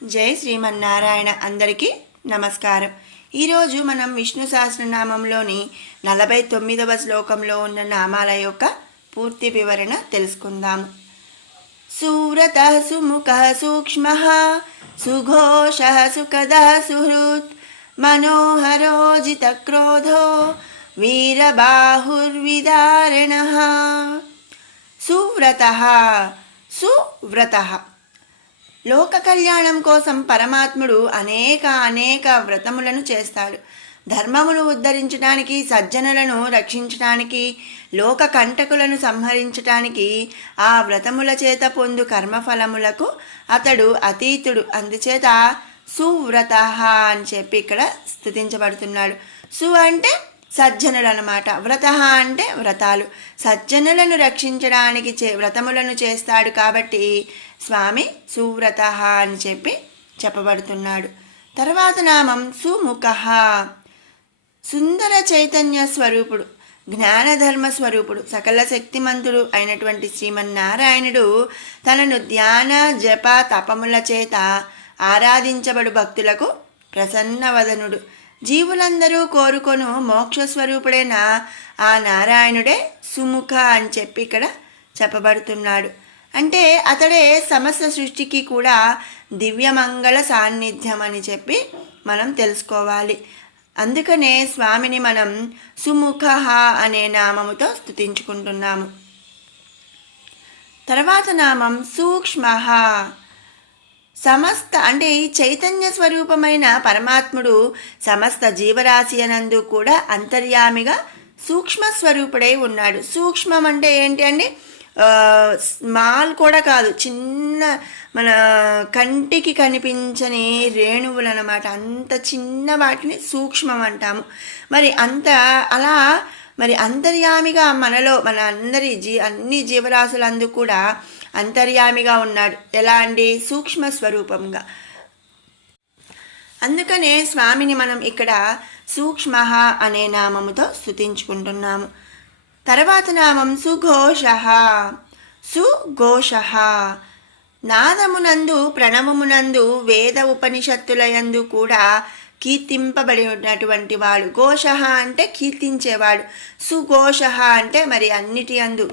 జై శ్రీమన్నారాయణ. అందరికీ నమస్కారం. ఈరోజు మనం విష్ణు సహస్రనామంలోని 49వ శ్లోకంలో ఉన్న నామాల యొక్క పూర్తి వివరణ తెలుసుకుందాము. సువ్రత సుముఖ సూక్ష్మ సుఘోష సుఖద సుహృత్ మనోహరోజిత క్రోధో వీరబాహుర్విదారణ. సువ్రత సువ్రత లోక కళ్యాణం కోసం పరమాత్ముడు అనేక వ్రతములను చేస్తాడు. ధర్మమును ఉద్ధరించడానికి, సజ్జనులను రక్షించడానికి, లోక కంటకులను సంహరించడానికి ఆ వ్రతముల చేత పొందు కర్మఫలములకు అతడు అతీతుడు. అందుచేత సువ్రత అని చెప్పి ఇక్కడ స్తుతించబడుతున్నాడు. సు అంటే సజ్జనులు అన్నమాట. వ్రత అంటే వ్రతాలు. సజ్జనులను రక్షించడానికి వ్రతములను చేస్తాడు కాబట్టి స్వామి సువ్రత అని చెప్పి చెప్పబడుతున్నాడు. తర్వాత నామం సుముఖ. సుందర చైతన్య స్వరూపుడు, జ్ఞానధర్మ స్వరూపుడు, సకల శక్తిమంతుడు అయినటువంటి శ్రీమన్నారాయణుడు తనను ధ్యాన జప తపముల చేత ఆరాధించబడు భక్తులకు ప్రసన్నవదనుడు. జీవులందరూ కోరుకొను మోక్షస్వరూపుడైన ఆ నారాయణుడే సుముఖ అని చెప్పి ఇక్కడ చెప్పబడుతున్నాడు. అంటే అతడే సమస్త సృష్టికి కూడా దివ్యమంగళ సాన్నిధ్యం అని చెప్పి మనం తెలుసుకోవాలి. అందుకనే స్వామిని మనం సుముఖ అనే నామముతో స్తుతించుకుంటున్నాము. తర్వాత నామం సూక్ష్మ. సమస్త అంటే ఈ చైతన్య స్వరూపమైన పరమాత్ముడు సమస్త జీవరాశి అనందు కూడా అంతర్యామిగా సూక్ష్మ స్వరూపుడై ఉన్నాడు. సూక్ష్మం అంటే ఏంటి అండి? స్మాల్ కూడా కాదు, చిన్న మన కంటికి కనిపించని రేణువులు అన్నమాట. అంత చిన్న వాటిని సూక్ష్మం అంటాము. మరి అలా అంతర్యామిగా మనలో మన అన్ని జీవరాశులందు కూడా అంతర్యామిగా ఉన్నాడు. ఎలా అండి? సూక్ష్మ స్వరూపంగా. అందుకనే స్వామిని మనం ఇక్కడ సూక్ష్మ అనే నామముతో స్తుతించుకుంటున్నాము. తర్వాత నామం సుఘోష. సుఘోష నాదమునందు, ప్రణవమునందు, వేద ఉపనిషత్తులయందు కూడా కీర్తింపబడినటువంటి వాడు. ఘోష అంటే కీర్తించేవాడు. సుఘోష అంటే మరి అన్నిటి అందు,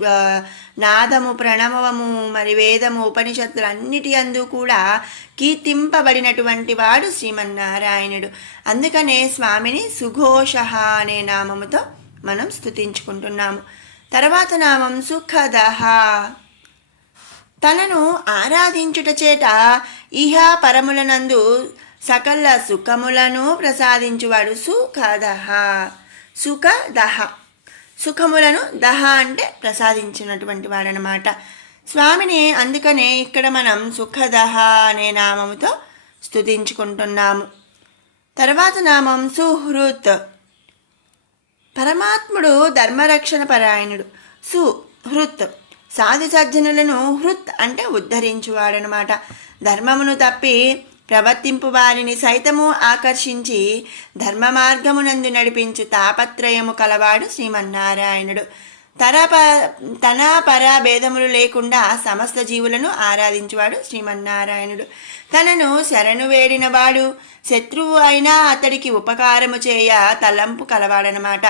నాదము, ప్రణవము, మరి వేదము, ఉపనిషత్తులు అన్నిటి అందు కూడా కీర్తింపబడినటువంటి వాడు శ్రీమన్నారాయణుడు. అందుకనే స్వామిని సుఘోష అనే నామముతో మనం స్తుతించుకుంటున్నాము. తర్వాత నామం సుఖద. తనను ఆరాధించుట చేత ఇహ పరములనందు సకల సుఖములను ప్రసాదించువాడు. సుఖదహ. సుఖదహ సుఖములను, దహ అంటే ప్రసాదించినటువంటి వాడనమాట స్వామిని. అందుకనే ఇక్కడ మనం సుఖదహ అనే నామముతో స్తుతించుకుంటున్నాము. తర్వాత నామం సుహృత్. పరమాత్ముడు ధర్మరక్షణ పరాయణుడు. సుహృత్ సాధు సజ్జనులను, హృత్ అంటే ఉద్ధరించువాడనమాట. ధర్మమును తప్పి ప్రవర్తింపు వారిని సైతము ఆకర్షించి ధర్మ మార్గమునందు నడిపించు తాపత్రయము కలవాడు శ్రీమన్నారాయణుడు. తన పర భేదములు లేకుండా సమస్త జీవులను ఆరాధించువాడు శ్రీమన్నారాయణుడు. తనను శరణు వేడినవాడు శత్రువు అయినా అతడికి ఉపకారము చేయ తలంపు కలవాడనమాట.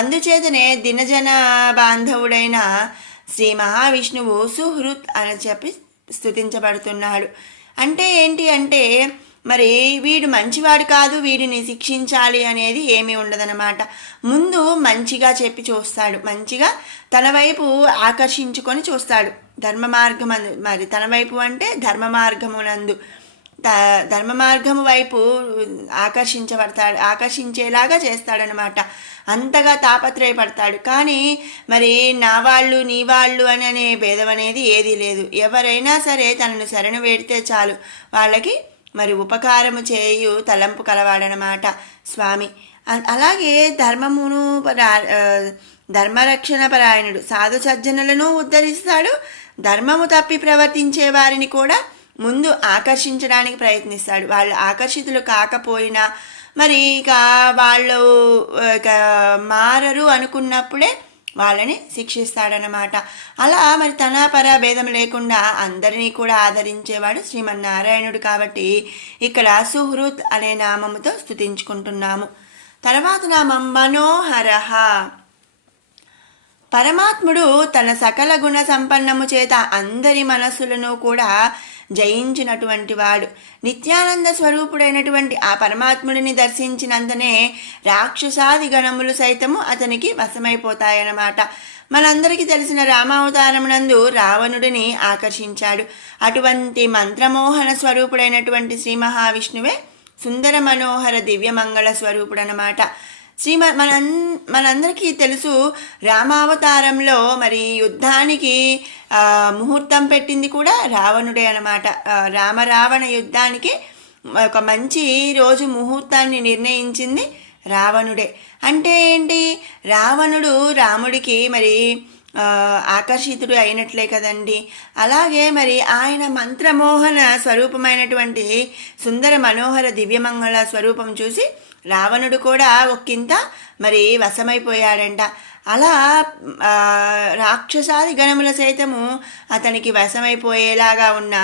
అందుచేతనే దినజన బాంధవుడైన శ్రీ మహావిష్ణువు సుహృత్ అని చెప్పి స్తుతించబడుతున్నాడు. అంటే ఏంటి అంటే మరి వీడు మంచివాడు కాదు, వీడిని శిక్షించాలి అనేది ఏమీ ఉండదన్నమాట. ముందు మంచిగా చెప్పి చూస్తాడు, మంచిగా తన వైపు ఆకర్షించుకొని చూస్తాడు. ధర్మ మార్గమందు, మరి తన వైపు అంటే ధర్మ మార్గమునందు, ధర్మ మార్గము వైపు ఆకర్షించేలాగా చేస్తాడనమాట. అంతగా తాపత్రయపడతాడు. కానీ మరి నా వాళ్ళు నీ వాళ్ళు అనే భేదం అనేది ఏదీ లేదు. ఎవరైనా సరే తనను శరణు వేడితే చాలు, వాళ్ళకి మరి ఉపకారము చేయు తలంపు కలవాడనమాట స్వామి. అలాగే ధర్మరక్షణ పరాయణుడు. సాధు సజ్జనులను ఉద్ధరిస్తాడు. ధర్మము తప్పి ప్రవర్తించే వారిని కూడా ముందు ఆకర్షించడానికి ప్రయత్నిస్తాడు. వాళ్ళు ఆకర్షితులు కాకపోయినా మరి ఇక వాళ్ళు మారరు అనుకున్నప్పుడే వాళ్ళని శిక్షిస్తాడనమాట. అలా మరి తన పర భేదం లేకుండా అందరినీ కూడా ఆదరించేవాడు శ్రీమన్నారాయణుడు. కాబట్టి ఇక్కడ సుహృత్ అనే నామముతో స్తుతించుకుంటున్నాము. తర్వాత నామం మనోహరః. పరమాత్ముడు తన సకల గుణ సంపన్నము చేత అందరి మనస్సులను కూడా జయించినటువంటి వాడు. నిత్యానంద స్వరూపుడైనటువంటి ఆ పరమాత్ముడిని దర్శించినంతనే రాక్షసాది గణములు సైతము అతనికి వశమైపోతాయన్నమాట. మనందరికీ తెలిసిన రామావతారమునందు రావణుడిని ఆకర్షించాడు. అటువంటి మంత్రమోహన స్వరూపుడైనటువంటి శ్రీ మహావిష్ణువే సుందర మనోహర దివ్యమంగళ స్వరూపుడనమాట. మనందరికీ తెలుసు, రామావతారంలో మరి యుద్ధానికి ముహూర్తం పెట్టింది కూడా రావణుడే అనమాట. రామరావణ యుద్ధానికి ఒక మంచి రోజు ముహూర్తాన్ని నిర్ణయించింది రావణుడే. అంటే ఏంటి, రావణుడు రాముడికి మరి ఆకర్షితుడు అయినట్లే కదండి. అలాగే మరి ఆయన మంత్రమోహన స్వరూపమైనటువంటి సుందర మనోహర దివ్యమంగళ స్వరూపం చూసి రావణుడు కూడా ఒక్కింత మరి వశమైపోయాడంట. అలా రాక్షసాది గణముల సైతము అతనికి వశమైపోయేలాగా ఉన్న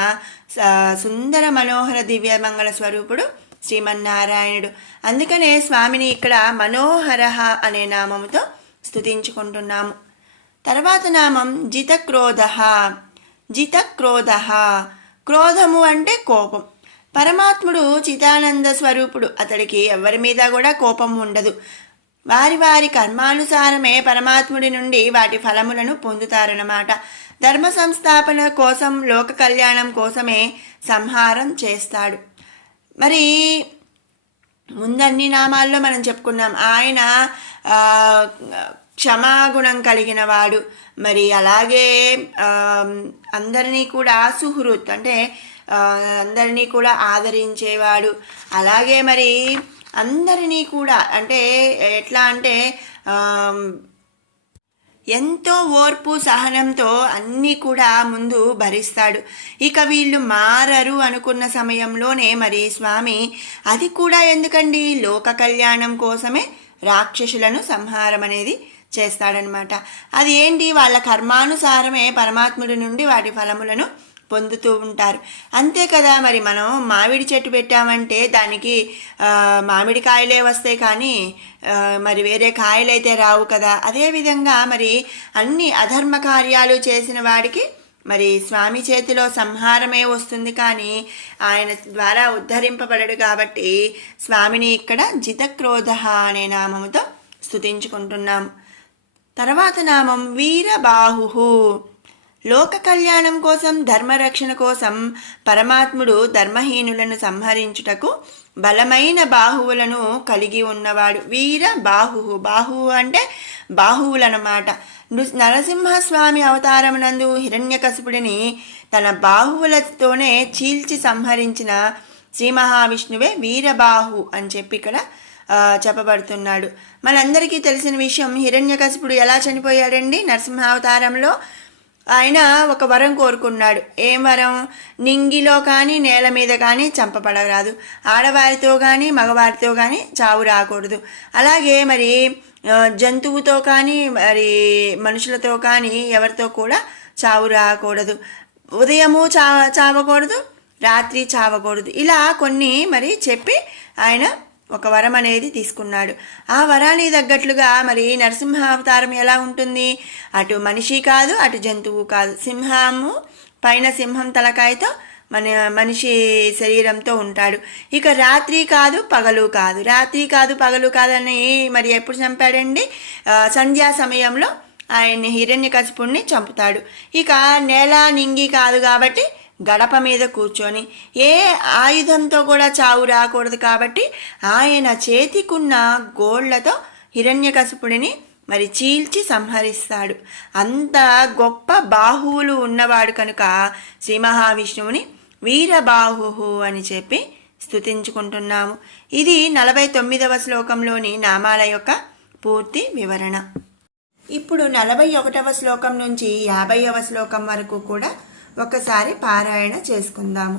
సుందర మనోహర దివ్యమంగళ స్వరూపుడు శ్రీమన్నారాయణుడు. అందుకనే స్వామిని ఇక్కడ మనోహరః అనే నామముతో స్తుతించుకుంటున్నాము. తర్వాత నామం జితక్రోధః. జితక్రోధః, క్రోధము అంటే కోపం. పరమాత్ముడు చిదానంద స్వరూపుడు. అతడికి ఎవరి మీద కూడా కోపం ఉండదు. వారి వారి కర్మానుసారమే పరమాత్ముడి నుండి వాటి ఫలములను పొందుతారన్నమాట. ధర్మ సంస్థాపన కోసం, లోక కళ్యాణం కోసమే సంహారం చేస్తాడు. మరి ముందన్ని నామాల్లో మనం చెప్పుకున్నాం, ఆయన క్షమాగుణం కలిగిన వాడు. మరి అలాగే అందరినీ కూడా సుహృత్ అంటే అందరినీ కూడా ఆదరించేవాడు. అలాగే మరి అందరినీ కూడా అంటే ఎట్లా అంటే ఎంతో ఓర్పు సహనంతో అన్నీ కూడా ముందు భరిస్తాడు. ఇక వీళ్ళు మారరు అనుకున్న సమయంలోనే మరి స్వామి అది కూడా ఎందుకండి, లోక కళ్యాణం కోసమే రాక్షసులను సంహారం అనేది చేస్తాడనమాట. అది ఏంటి, వాళ్ళ కర్మానుసారమే పరమాత్ముడి నుండి వాటి ఫలములను పొందుతూ ఉంటారు. అంతే కదా. మరి మనం మామిడి చెట్టు పెట్టామంటే దానికి మామిడి కాయలే వస్తాయి, కానీ మరి వేరే కాయలైతే రావు కదా. అదేవిధంగా మరి అన్ని అధర్మ కార్యాలు చేసిన వాడికి మరి స్వామి చేతిలో సంహారమే వస్తుంది, కానీ ఆయన ద్వారా ఉద్ధరింపబడడు. కాబట్టి స్వామిని ఇక్కడ జితక్రోధః అనే నామముతో స్తుతించుకుంటున్నాము. తర్వాత నామం వీరబాహుః. లోక కళ్యాణం కోసం, ధర్మరక్షణ కోసం పరమాత్ముడు ధర్మహీనులను సంహరించుటకు బలమైన బాహువులను కలిగి ఉన్నవాడు. వీర బాహుః. బాహువు అంటే బాహువులన్నమాట. నరసింహస్వామి అవతారమునందు హిరణ్యకశిపుడిని తన బాహువులతోనే చీల్చి సంహరించిన శ్రీ మహావిష్ణువే వీరబాహు అని చెప్పి ఇక్కడ చెప్పబడుతున్నాడు. మనందరికీ తెలిసిన విషయం, హిరణ్యకశిపుడు ఎలా చనిపోయాడండి నరసింహావతారంలో. ఆయన ఒక వరం కోరుకున్నాడు. ఏం వరం? నింగిలో కానీ నేల మీద కానీ చంపబడరాదు, ఆడవారితో కానీ మగవారితో కానీ చావు రాకూడదు. అలాగే మరి జంతువుతో కానీ మరి మనుషులతో కానీ ఎవరితో కూడా చావు రాకూడదు. ఉదయము చావకూడదు, రాత్రి చావకూడదు. ఇలా కొన్ని మరి చెప్పి ఆయన ఒక వరం అనేది తీసుకున్నాడు. ఆ వరానికి తగ్గట్లుగా మరి నరసింహావతారం ఎలా ఉంటుంది, అటు మనిషి కాదు, అటు జంతువు కాదు. సింహము పైన సింహం తలకాయతో మనిషి శరీరంతో ఉంటాడు. ఇక రాత్రి కాదు పగలు కాదు, రాత్రి కాదు పగలు కాదని మరి ఎప్పుడు చంపాడండి? సంధ్యా సమయంలో ఆయన్ని హిరణ్యకశిపుణ్ణి చంపుతాడు. ఇక నేల నింగి కాదు కాబట్టి గడప మీద కూర్చొని, ఏ ఆయుధంతో కూడా చావు రాకూడదు కాబట్టి ఆయన చేతికున్న గోళ్లతో హిరణ్యకశిపుడిని మరి చీల్చి సంహరిస్తాడు. అంత గొప్ప బాహువులు ఉన్నవాడు కనుక శ్రీ మహావిష్ణువుని వీరబాహుః అని చెప్పి స్తుతించుకుంటున్నాము. ఇది 49వ శ్లోకంలోని నామాల యొక్క పూర్తి వివరణ. ఇప్పుడు 41వ శ్లోకం నుంచి 50వ శ్లోకం వరకు కూడా ఒకసారి పారాయణ చేసుకుందాము.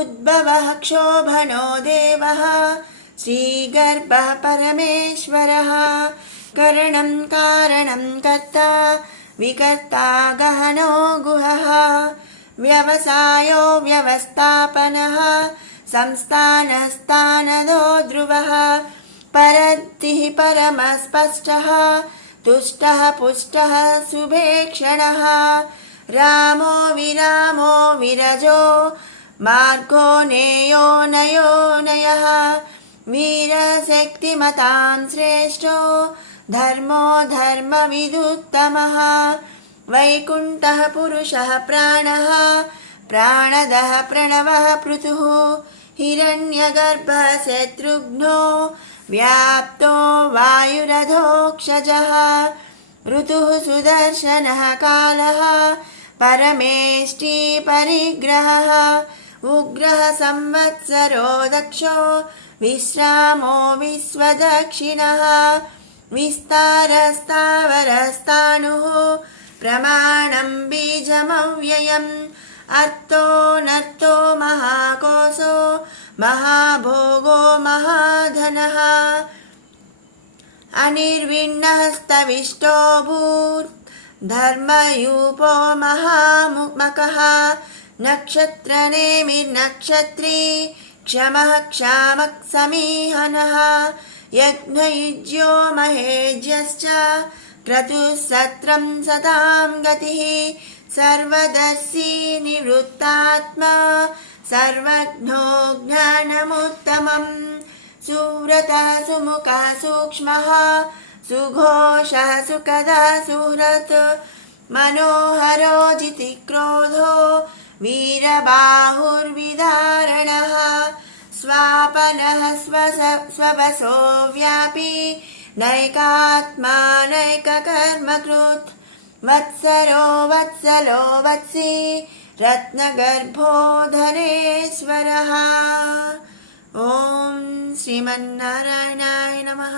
ఉద్భవః క్షోభనో దేవః శ్రీగర్భః పరమేశ్వరః करणं कारणं कर्ता विकर्ता गहनो गुहः व्यवसायो व्यवस्थापनः संस्थानस्थानदो ध्रुवः परद्धिः परमस्पष्टः तुष्टः पुष्टः शुभेक्षणः रामो विरामो विरजो मार्गो नेयो नयो नयः वीरशक्तिमतां श्रेष्ठो धर्मो धर्मविदुत्तमः वैकुण्ठः पुरुषः प्राणः प्राणदः प्रणवः पृथुः हिरण्यगर्भः शत्रुघ्नो व्याप्तो वायुरधोक्षजः ऋतुः सुदर्शनः कालः परमेष्टि परिग्रहः उग्रः संवत्सरो दक्षो विश्रामो विश्वदक्षिणः विस्तारस्तावरस्ताणुः प्रमाणं बीजमव्ययम् अर्थो नर्थो महाकोशो महाभोगो महाधनः अनिर्विण्णः स्तविष्टो भूत् धर्मयूपो महामुमकः नक्षत्रनेमिर्नक्षत्री क्षमः क्षामः समीहनः यज्ञयुज्यो महेज्यश्च क्रतुः सत्रं सतां गतिः सर्वदर्शी निवृत्तात्मा सर्वज्ञो ज्ञानमुत्तमम् सुव्रतः सुमुखः सूक्ष्मः सुघोषः सुखदः सुहृत् मनोहरो जितिक्रोधो वीरबाहुर्विदारणः स्वापनः स्ववसो व्यापी नैकात्मा नैककर्मकृत् वत्सरो वत्सलो वत्सी रत्नगर्भो धनेश्वरः। ॐ श्रीमन्नारायणाय नमः।